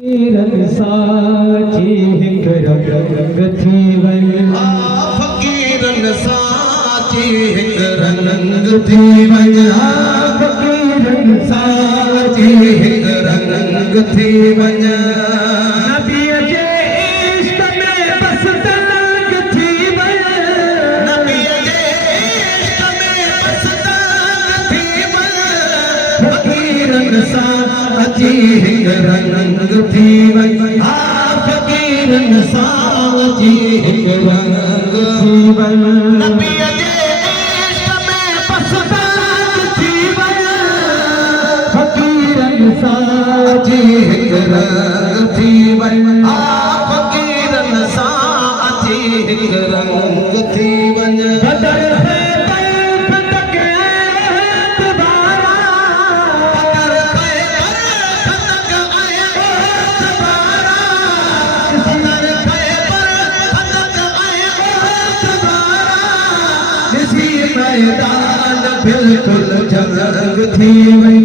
फकीरन साची हिक रंग थी वञ फकीरन साची हिक रंग थी वञ फकीरन साची हिक रंग थी वञ नबीअ जे इश्क में बस तंग थी वञ नबीअ जे इश्क में बस तंग थी वञ फकीरन साची हिक रंग थी वञ फकीरन साची हिक रंग थी वञ नबीअ जे इश्क में बस तंग थी वञ फकीरन साची हिक रंग थी वञ फकीरन साची हिक रंग थी वञ मैदान बिल्कुल जंग थी वई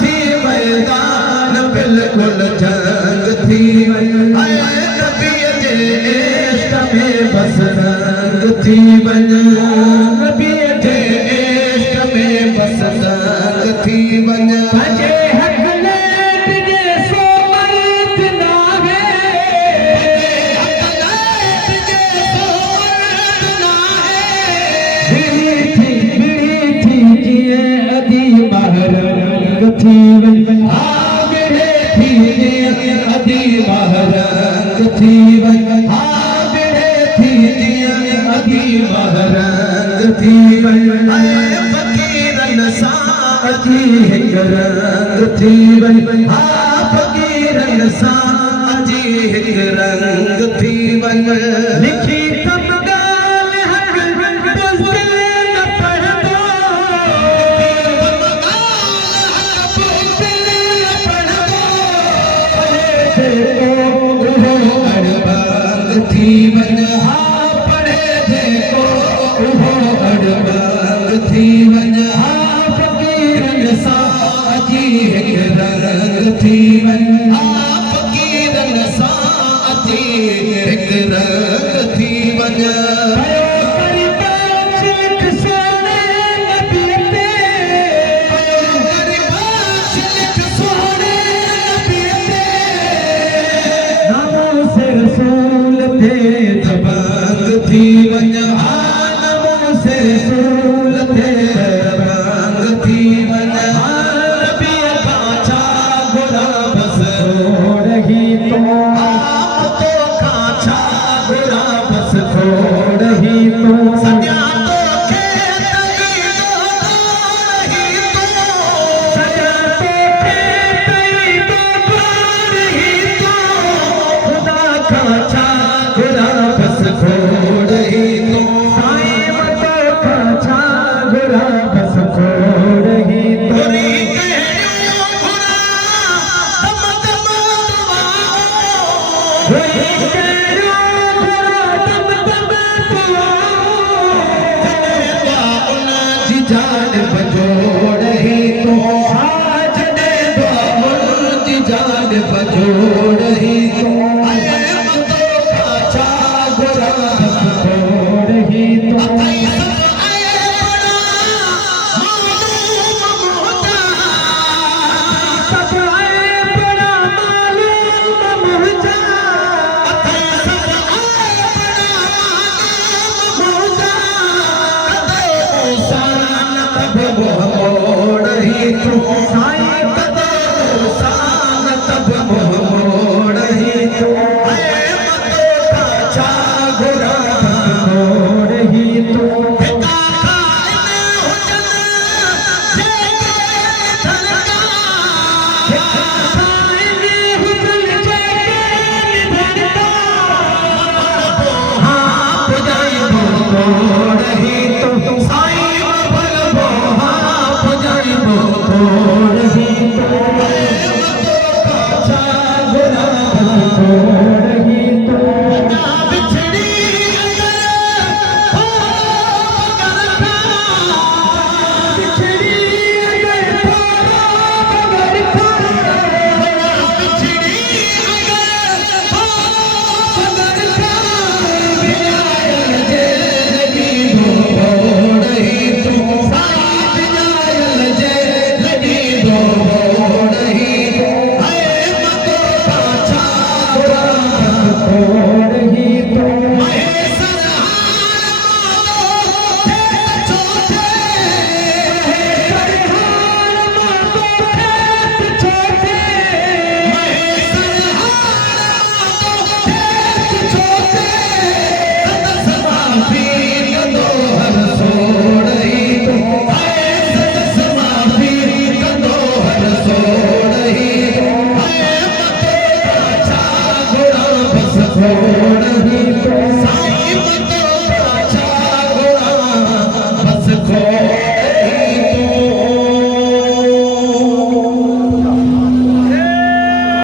सी मैदान बिल्कुल जंग थी वई नबीअ जे इश्क में बस रंग थी वञ नबीअ जे इश्क में बस रंग थी वञ थी वञ मेरे थी अदी महरंग थी वञ मेरे थी अदी महरंग थी वञ फकीरन साची हिक रंग थी वञ फकीरन साची हिक रंग थी वञ लिखी थी वञ पढ़े जेको उहो अड़बंग थी वञ फकीरन साची हिक रंग थी वञ फकीरन साची हिक रंग थी वञ दबंग थी वञ नमो से रसूल ते दबंग थी वञ नबीअ खां छा घुरां बस थोड़ी तो खां छा घुरां बस थोड़ी तो सॼा तोखे सॼा तोखे ख़ुदा खां छा बस थोड़ी तो साईं मतो खां छा घुरां बस थोड़ी तो जान बजोड़ही तो जॾे जान बजोड़ही तो